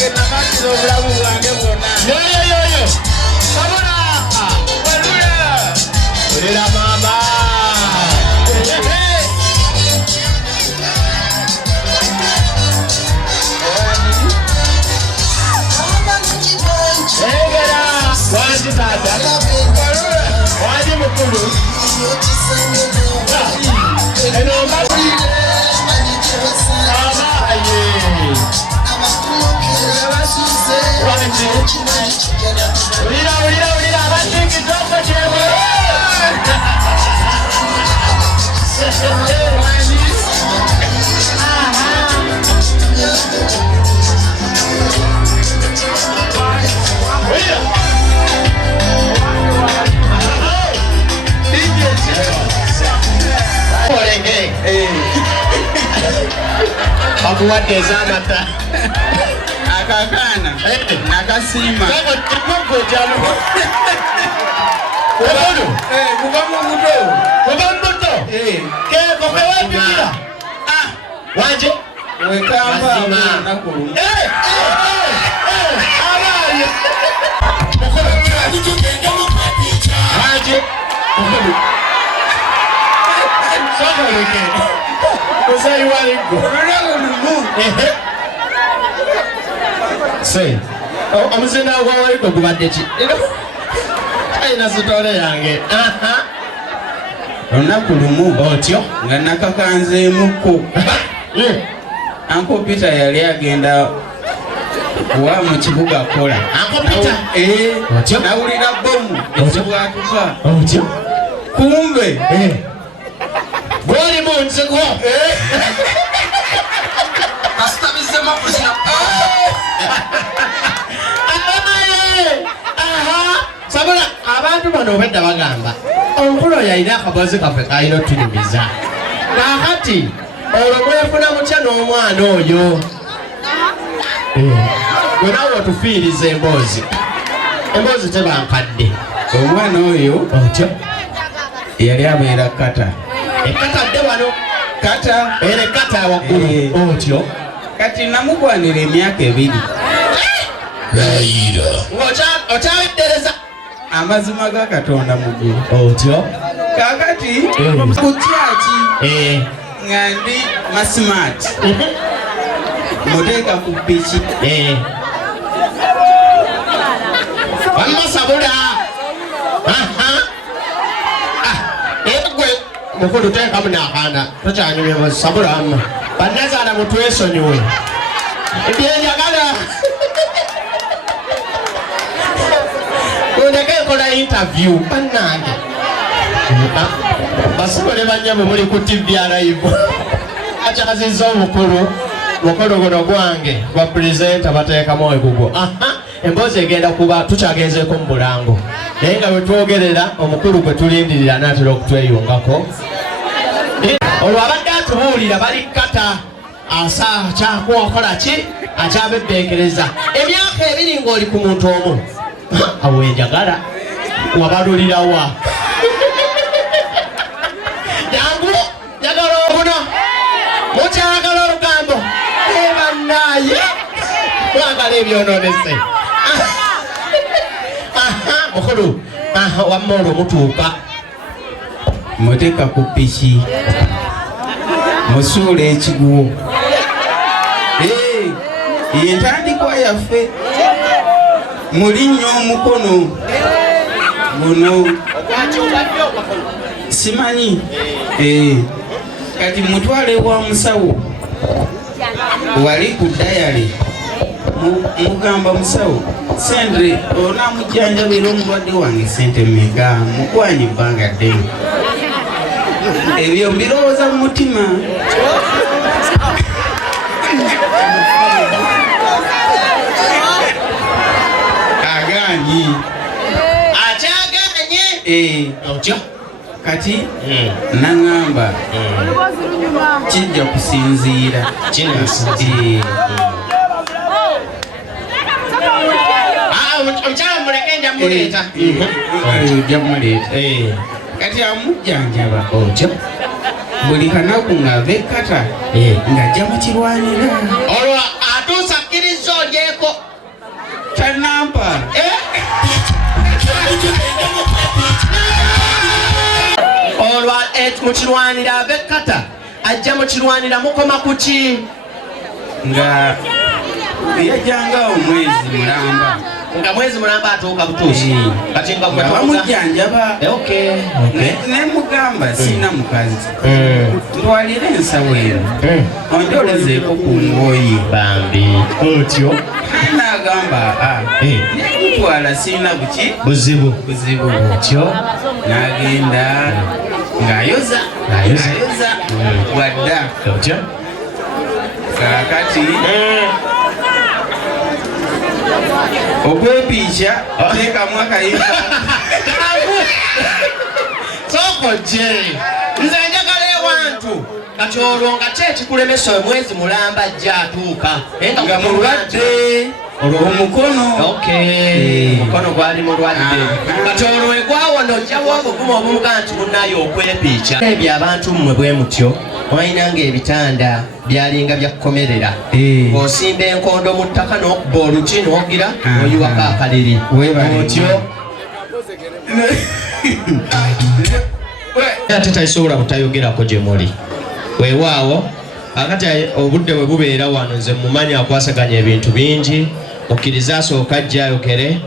nange namatira obulamu bwange bwonna. Yoyoyoyo Sabula Walula olera mama egera wanji tata wanji mukulu eno Ulira abatingi toko chemwe Akuwate zamata akakana nakasima Kugambuto Keko kewepikira Wanje wekamba nakulu Abali Wanje Soko weke Kusayi waliko Say Omuzina waliko kubadechi Aina sutole yange olunaku lumu otyo nga nakakanzeemuko Uncle Peter yali agenda wa mu kibuga kola Uncle Peter otyo nawulira bomu ekibwatuka otyo kumbe gwoli munziko asitabizemu kuzina Sabula abantu bano obedda bagamba onkulu yalina akabazi kaffe kalina otunyumiza kakati olwo mwefuna mutya n'omwana oyo gwe nawe otufiiriza emboozi tebankadde omwana oyo otyo yali abeera kata ekatadde wano kata era ekata waggulu otyo kati namugwanira emyaka 2 okyaweddereza amazima ga Katonda muggulu otyo kakati ku kyaki nga ndi masimaati muteeka ku piki wamma Sabula gwe mukulu teekamu n'akaana tokyanyumya Sabula wamma bannazaala mutwesonyiwe byenjagala ondeke ekola interview bannange basibole banyabo muli ku TV live akyakazizza omukulu mukolo guno gwange gwa presenta bateekamu egugo emboozi egenda kuba tukyagenzeeko mu Bulango naye nga bwe twogerera omukulu gwe tulindirira naatera okutweyungako olwo abadde atubuulira bali kata asa akyakola ki akyabebbeekereza emyaka 2 ng'oli ku muntu omu awo enjagala wabalulirawa jangu njagala obuno mukyagala olugambo ebanaye mwagala ebyononese mukulu wamma olwo mutuuka muteeka ku piki musuula ekiguwo entandikwa yaffe mulinnyo omukono guno simanyi kati mutwale wa musawo wali ku dayali mugamba musawo Sendre onamujjanjabira omulwadde wange sente mega mukwanye ebbanga ddene ebyo mbirowooza mu mutima agaanyi akyaganye otyo kati naŋŋamba kijja kusinziira omukyala muleke njamuleeta jamuleeta kati amujjanjaba otyo buli kanaku ng'ava ekkata ng'ajja mukirwanira olwo atuusa kkiriza olyeko Nampa. Olwa mukirwanira ab'ekkata ajja mukirwanira mukoma kuki nga yajjanga omwezi mulamba nga mwezi mulamba atuuka butuusi kati nga bamujjanjaba nemugamba sina mukazi ntwalira ensawo eno onjolezeeko ku ngoyi bambi otyo nagamba nekutwala sina buki buzibu otyo nagenda ng'ayoza wadda otyo kakati okwepiikya teekamu akayimba sokoje nze njagala ewantu kati olwo nga kyekikulemesa omwezi mulamba ajja atuuka nga mulwadde omukono omukono gwali mulwadde kati olwo egwawona ojjawo obuguma obumuga nti munayo okwepiikya ebyo abantu mmwe bwe mutyo mwayinanga ebitanda byalinga byakukomerera osimba enkondo mu ttaka n'okuba oluki n'ogira oyiwako akaliri otyo ate tayisobola butayogerako gye muli weewaawo akati obudde bwe bubeera wano nze mumanyi akwasaganya ebintu bingi okkiriza asooka ajja ayogere